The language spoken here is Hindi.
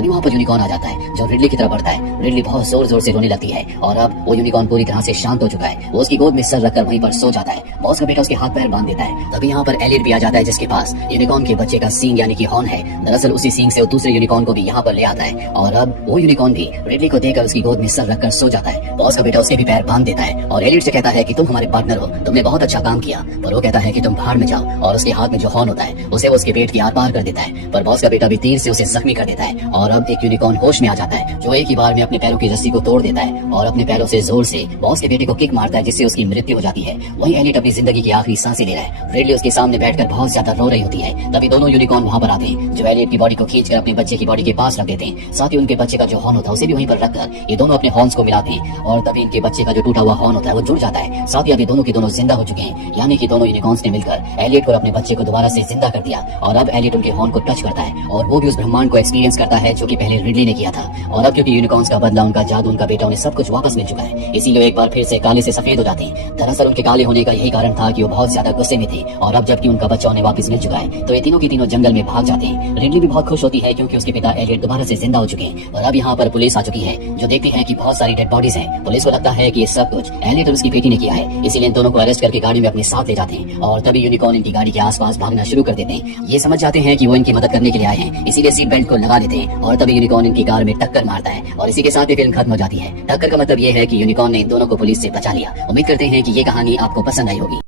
तभी वहाँ पर यूनिकॉर्न आ जाता है जो रिडली की तरफ बढ़ता है। रिडली बहुत जोर जोर से रोने लगती है और अब वो यूनिकॉर्न पूरी तरह से शांत हो चुका है। वो उसकी गोद में सर रखकर वहीं पर सो जाता है। बॉस का बेटा उसके हाथ पैर बांध देता है। तभी यहाँ पर एलियट भी आ जाता है जिसके पास यूनिकॉर्न के बच्चे का सींग यानी कि हॉर्न है। दरअसल उसी सींग से वो दूसरे यूनिकॉर्न को भी यहाँ पर ले आता है और अब वो यूनिकॉर्न भी रिडली को देखकर उसकी गोद में सर रखकर सो जाता है। बॉस का बेटा उसके भी पैर बांध देता है और एलियट से कहता है कि तुम हमारे पार्टनर हो, तुमने बहुत अच्छा काम किया। पर वो कहता है कि तुम भाड़ में जाओ और उसके हाथ में जो हॉर्न होता है उसे वो उसके पेट की आर पार कर देता है। पर बॉस का बेटा भी तीर से उसे जख्मी कर देता है और अब एक यूनिकॉर्न होश में आ जाता है जो एक ही बार में अपने पैरों की रस्सी को तोड़ देता है और अपने पैरों से जोर से बॉस के बेटे को किक मारता है जिससे उसकी मृत्यु हो जाती है। वहीं एलियट अपनी जिंदगी की आखिरी सांसें ले रहा है। रिडली उसके सामने बैठकर बहुत ज्यादा रो रही होती है। तभी दोनों यूनिकॉर्न वहाँ पर आते हैं जो एलियट की बॉडी को खींचकर अपने बच्चे की बॉडी के पास रख देते हैं। साथ ही उनके बच्चे का जो हॉर्न होता है उसे भी वहीं पर रखकर ये दोनों अपने हॉर्न्स को मिलाते हैं और तभी इनके बच्चे का जो टूटा हुआ हॉर्न होता है वो जुड़ जाता है। साथ ही अभी दोनों के दोनों जिंदा हो चुके हैं, यानी कि दोनों यूनिकॉर्न्स ने मिलकर एलियट को अपने बच्चे को दोबारा से जिंदा कर दिया और अब एलियट उनके हॉर्न को टच करता है और वो भी उस ब्रह्मांड को एक्सपीरियंस करता है जो कि पहले रिडली ने किया था। और अब क्योंकि यूनिकॉर्न्स का बदला, उनका जादू, उनका बेटा, उन्हें सब कुछ वापस मिल चुका है, इसीलिए एक बार फिर से काले से सफेद हो जाते हैं। दरअसल उनके काले होने का यही कारण था कि वो बहुत ज्यादा गुस्से में थे और अब जबकि उनका बच्चा उन्हें वापस मिल चुका है तो ये तीनों की तीनों जंगल में भाग जाते हैं। रिडली भी बहुत खुश होती है क्योंकि उसके पिता एलियट दोबारा से जिंदा हो चुके हैं और अब यहाँ पर पुलिस आ चुकी है जो देखती है कि बहुत सारी डेड बॉडीज हैं। पुलिस को लगता है कि ये सब कुछ एलियट और उसकी बेटी ने किया है, इसीलिए इन दोनों को अरेस्ट करके गाड़ी में अपने साथ ले जाते हैं और तभी यूनिकॉर्न इनकी गाड़ी के आसपास भागना शुरू कर देते हैं। ये समझ जाते हैं कि वो इनकी मदद करने के लिए आए हैं, इसीलिए सीट बेल्ट को लगा लेते हैं और तभी यूनिकॉर्न इनकी कार में टक्कर मारता है और इसी के साथ ही फिल्म खत्म हो जाती है। टक्कर का मतलब ये है कि यूनिकॉर्न ने इन दोनों को पुलिस से बचा लिया। उम्मीद करते हैं कि ये कहानी आपको पसंद आई होगी।